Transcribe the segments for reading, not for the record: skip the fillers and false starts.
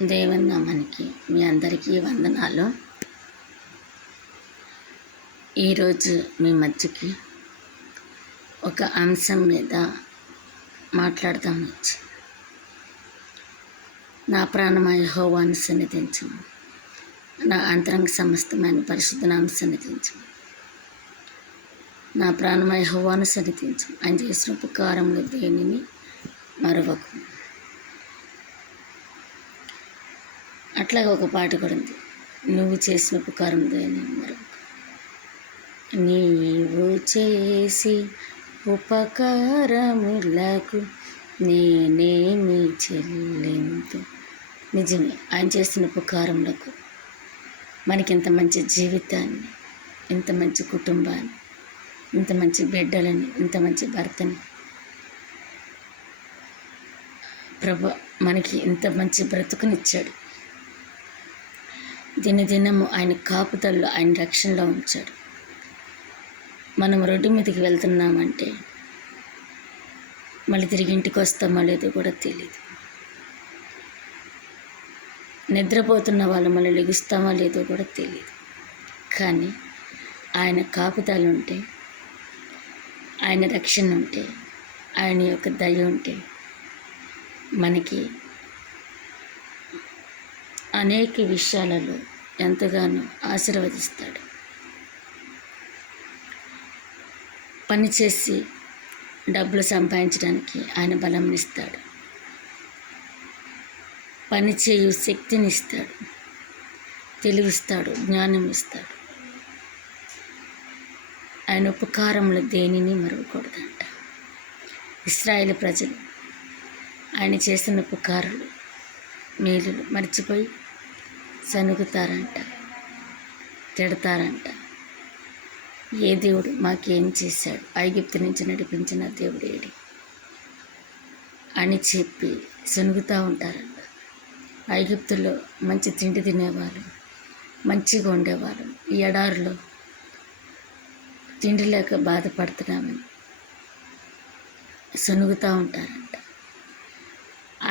దేవుని నామానికి మీ అందరికీ వందనాలు. ఈరోజు మీ మధ్యకి ఒక అంశం మీద మాట్లాడదాం వచ్చి, నా ప్రాణమయ యెహోవాను సన్నిధించము, నా అంతరంగ సమస్తమైన పరిశుద్ధ నామ సన్నిధించము. నా ప్రాణమయ యెహోవాను సన్నిధించము, ఆయన చేసిన ఉపకారంలో దేనిని మరవకు. అట్లాగే ఒక పాట కూడా ఉంది, నువ్వు చేసిన ఉపకారం దేని మరొక. నీవు చేసి ఉపకారములకు నేనేమి చెల్లింతు. నిజమే, ఆయన చేసిన ఉపకారములకు మనకి ఇంత మంచి జీవితాన్ని, ఇంత మంచి కుటుంబాన్ని, ఇంత మంచి బిడ్డలని, ఇంత మంచి భర్తని, ప్రభు మనకి ఇంత మంచి బ్రతుకునిచ్చాడు. దినదినము ఆయన కాపుదల్లో, ఆయన రక్షణలో ఉంచాడు. మనం రోడ్డు మీదకి వెళ్తున్నామంటే మళ్ళీ తిరిగి ఇంటికి వస్తామో లేదో కూడా తెలియదు. నిద్రపోతున్న వాళ్ళు మళ్ళీ లెగుస్తామో లేదో కూడా తెలియదు. కానీ ఆయన కాపుదలు ఉంటే, ఆయన రక్షణ ఉంటే, ఆయన యొక్క దయ ఉంటే మనకి అనేక విషయాలలో ఎంతగానో ఆశీర్వదిస్తాడు. పనిచేసి డబ్బులు సంపాదించడానికి ఆయన బలం ఇస్తాడు, పనిచేయు శక్తిని ఇస్తాడు, తెలివిస్తాడు, జ్ఞానం ఇస్తాడు. ఆయన ఉపకారంలో దేనిని మరవకూడదంట. ఇశ్రాయేలు ప్రజలు ఆయన చేసిన ఉపకారాలు, మేలులు మర్చిపోయి సనుగుతారంట, తిడతారంట. ఏ దేవుడు మాకేం చేశాడు, ఐగుప్తు నుంచి నడిపించిన దేవుడు ఏడి అని చెప్పి సనుగుతూ ఉంటారంట. ఐగుప్తులో మంచి తిండి తినేవాళ్ళు, మంచిగా ఉండేవాళ్ళు. ఈ ఎడారిలో తిండి లేక బాధపడుతున్నామని సనుగుతూ ఉంటారంట.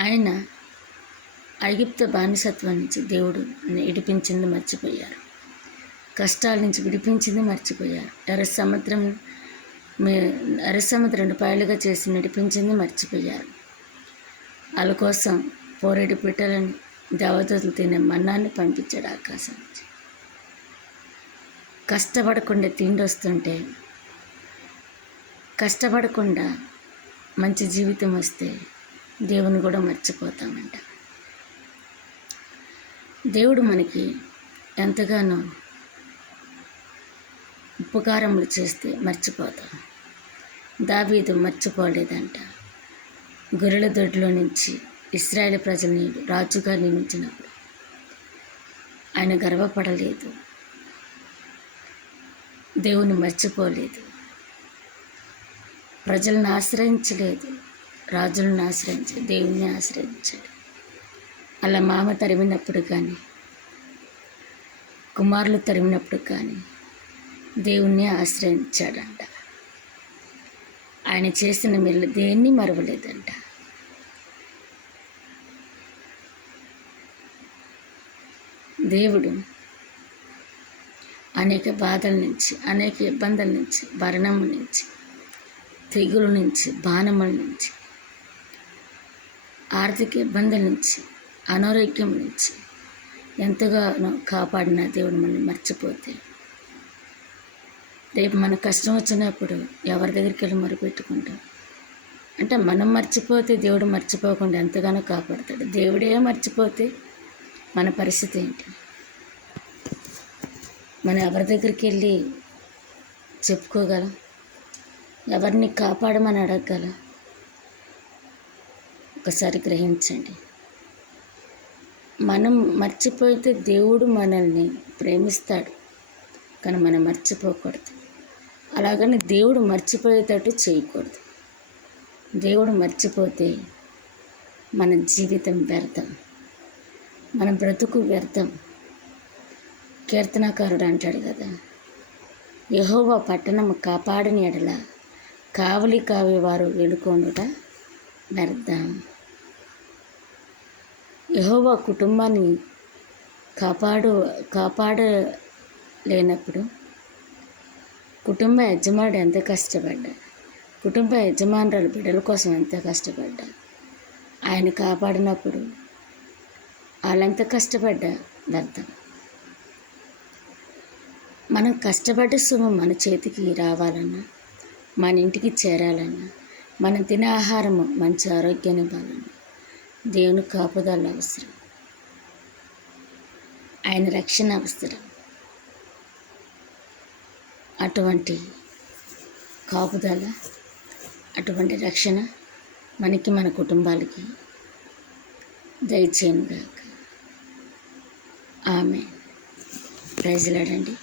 ఆయన ఐగుప్తు బానిసత్వం నుంచి దేవుడు విడిపించింది మర్చిపోయారు, కష్టాల నుంచి విడిపించింది మర్చిపోయారు. ఎర్ర సముద్రం పాయలుగా చేసి నడిపించింది మర్చిపోయారు. వాళ్ళ కోసం పోరేడు పిట్టలను, దేవదూతలు తినే మన్నాన్ని పంపించాడు ఆకాశం నుంచి. కష్టపడకుండా తిండి వస్తుంటే, కష్టపడకుండా మంచి జీవితం వస్తే దేవుని కూడా మర్చిపోతామంట. దేవుడు మనకి ఎంతగానో ఉపకారములు చేస్తే మర్చిపోతాం. దావీదు మర్చిపోలేదంట. గొర్రెల దొడ్లో నుంచి ఇశ్రాయేలు ప్రజల్ని రాజుగా నియమించినప్పుడు ఆయన గర్వపడలేదు, దేవుని మర్చిపోలేదు, ప్రజలను ఆశ్రయించలేదు, రాజులను ఆశ్రయించి దేవుణ్ణి ఆశ్రయించాడు. అలా మామ తరిమినప్పుడు కానీ, కుమారులు తరిమినప్పుడు కానీ దేవుణ్ణి ఆశ్రయించాడంట. ఆయన చేసిన మేలు దేన్ని మరవలేదంట. దేవుడు అనేక బాధల నుంచి, అనేక ఇబ్బందుల నుంచి, మరణం నుంచి, తెగుల నుంచి, బాణముల నుంచి, ఆర్థిక ఇబ్బందుల నుంచి, అనారోగ్యం నుంచి ఎంతగానో కాపాడిన దేవుడు మనల్ని మర్చిపోతే, రేపు మన కష్టం వచ్చినప్పుడు ఎవరి దగ్గరికి వెళ్ళి మొరపెట్టుకుంటాం అంటే, మనం మర్చిపోతే దేవుడు మర్చిపోకుండా ఎంతగానో కాపాడతాడు. దేవుడే మర్చిపోతే మన పరిస్థితి ఏంటి? మనం ఎవరి దగ్గరికి వెళ్ళి చెప్పుకోగలం? ఎవరిని కాపాడమని అడగగలం? ఒకసారి గ్రహించండి. మనం మర్చిపోతే దేవుడు మనల్ని ప్రేమిస్తాడు, కానీ మనం మర్చిపోకూడదు. అలాగని దేవుడు మర్చిపోయేటట్టు చేయకూడదు. దేవుడు మర్చిపోతే మన జీవితం వ్యర్థం, మన బ్రతుకు వ్యర్థం. కీర్తనాకారుడు అంటాడు కదా, యెహోవా పట్టణము కాపాడని ఎడల కావలి కావేవారు వెళ్ళుకొనుట వ్యర్థం. యెహోవా కుటుంబాన్ని కాపాడలేనప్పుడు కుటుంబ యజమానుడు ఎంత కష్టపడ్డా, కుటుంబ యజమానురాలు బిడ్డల కోసం ఎంత కష్టపడ్డా, ఆయన కాపాడినప్పుడు వాళ్ళెంత కష్టపడ్డా వ్యర్థం. మనం కష్టపడ్డ సొమ్ము మన చేతికి రావాలన్నా, మన ఇంటికి చేరాలన్నా, మనం తినే ఆహారము మంచి ఆరోగ్యాన్ని ఇవ్వాలన్నా దేవుని కాపుదల అవసరం, ఆయన రక్షణ అవసరం. అటువంటి కాపుదల, అటువంటి రక్షణ మనకి మన కుటుంబాలకి దయచేయనుగాక. ఆమె ప్రైజ్ లార్డ్ అండి.